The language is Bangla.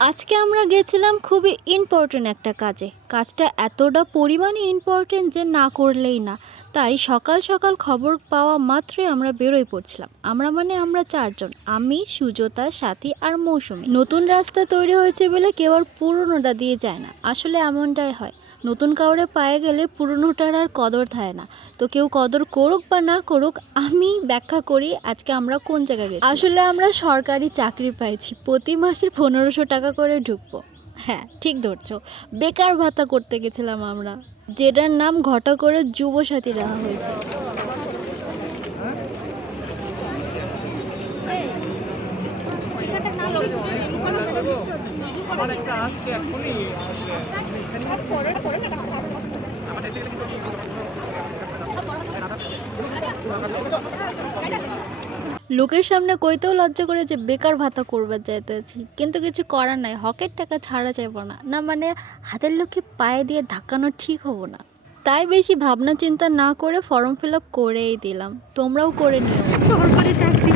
আজকে আমরা গেছিলাম খুবই ইম্পর্টেন্ট একটা কাজে। কাজটা এতটা পরিমাণে ইম্পর্টেন্ট যে না করলেই না। তাই সকাল সকাল খবর পাওয়া মাত্রই আমরা বেরোয় পড়ছিলাম। আমরা মানে আমরা ৪ জন। আমি, সুজাতা, সাথী আর মৌসুমী। নতুন রাস্তা তৈরি হয়েছে বলে কেউ আর পুরনোটা দিয়ে যায় না। আসলে এমনটাই হয়। নতুন কাউরে পায়ে গেলে পুরনোটার আর কদর থাকে না। তো কেউ কদর করুক বা না করুক, আমি ব্যাখ্যা করি আজকে আমরা কোন জায়গায় গেছি। আসলে আমরা সরকারি চাকরি পাইছি, প্রতি মাসে ১৫০০ টাকা করে ঢুকবো। হ্যাঁ, ঠিক ধরছো, বেকার ভাতা করতে গেছিলাম আমরা, যেটার নাম ঘটা করে যুবসাথী রাখা হয়েছে। আমার একটা আসছে এখনই লোকের সামনে কইতেও লজ্জা করে যে বেকার ভাতা করবার যাইতেছি, কিন্তু কিছু করার নাই, হকের টাকা ছাড়া যাইব না। না মানে হাতের লোককে পায়ে দিয়ে ধাক্কানো ঠিক হবো না। তাই বেশি ভাবনা চিন্তা না করে ফর্ম ফিল আপ করেই দিলাম। তোমরাও করে নিও। সরকারি চাকরি